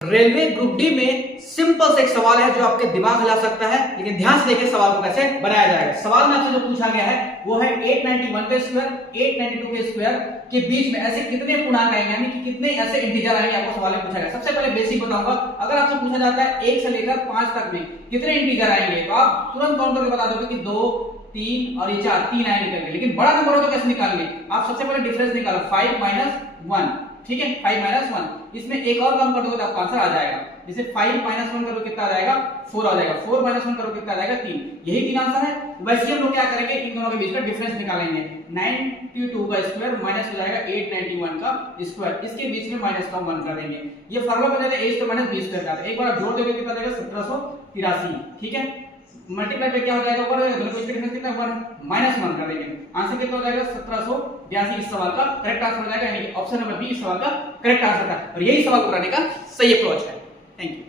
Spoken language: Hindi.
रेलवे ग्रुप डी में सिंपल से एक सवाल है जो आपके दिमाग हिला सकता है, लेकिन ध्यान से देखिए सवाल को कैसे बनाया जाएगा। सवाल में आपसे जो पूछा गया है वो है 891 के स्क्वायर 892 के स्क्वायर के बीच में ऐसे कितने पूर्णांक आएंगे, यानी कि कितने ऐसे इंटीजर आएंगे, आपको सवाल में पूछा गया। सबसे पहले बेसिक बताऊंगा, अगर आपसे पूछा जाता है 1 से लेकर 5 तक में कितने इंटीजर आएंगे तो आप तुरंत काउंट करके बता दोगे कि 2 3 और ये 4 3 आए निकलेंगे। लेकिन बड़ा नंबर हो तो कैसे निकालेंगे, आप सबसे पहले डिफरेंस निकालो 5 - 1, ठीक है 5 - 1, इसमें एक और कम कर दोगे तो आपका आंसर आ जाएगा। जैसे 5 - 1 करो कितना आ जाएगा 4 आ जाएगा, 4 - 1 करो कितना आ जाएगा 3, यही 3 आंसर है। वैसे हम लोग क्या करेंगे, इन दोनों के बीच का डिफरेंस निकालेंगे। 92 का स्क्वायर माइनस हो जाएगा 891 का स्क्वायर, इसके बीच में माइनस का 1 कर देंगे। ये फार्मूला बन जाता है a - b स्क्वायर का। एक बार जोड़ दोगे कितना आ जाएगा 1783, ठीक है। मल्टीप्लाई पे क्या हो जाएगा, ऊपर दोनों के बीच का डिफरेंस कितना है 1 माइनस 1 कर देंगे। आंसर कितना हो जाएगा 1782। इस सवाल का करेक्ट आंसर हो जाएगा, यानी कि ऑप्शन नंबर बी इस सवाल का करेक्ट आंसर था। और यही सवाल को कराने का सही अप्रोच है। Thank you.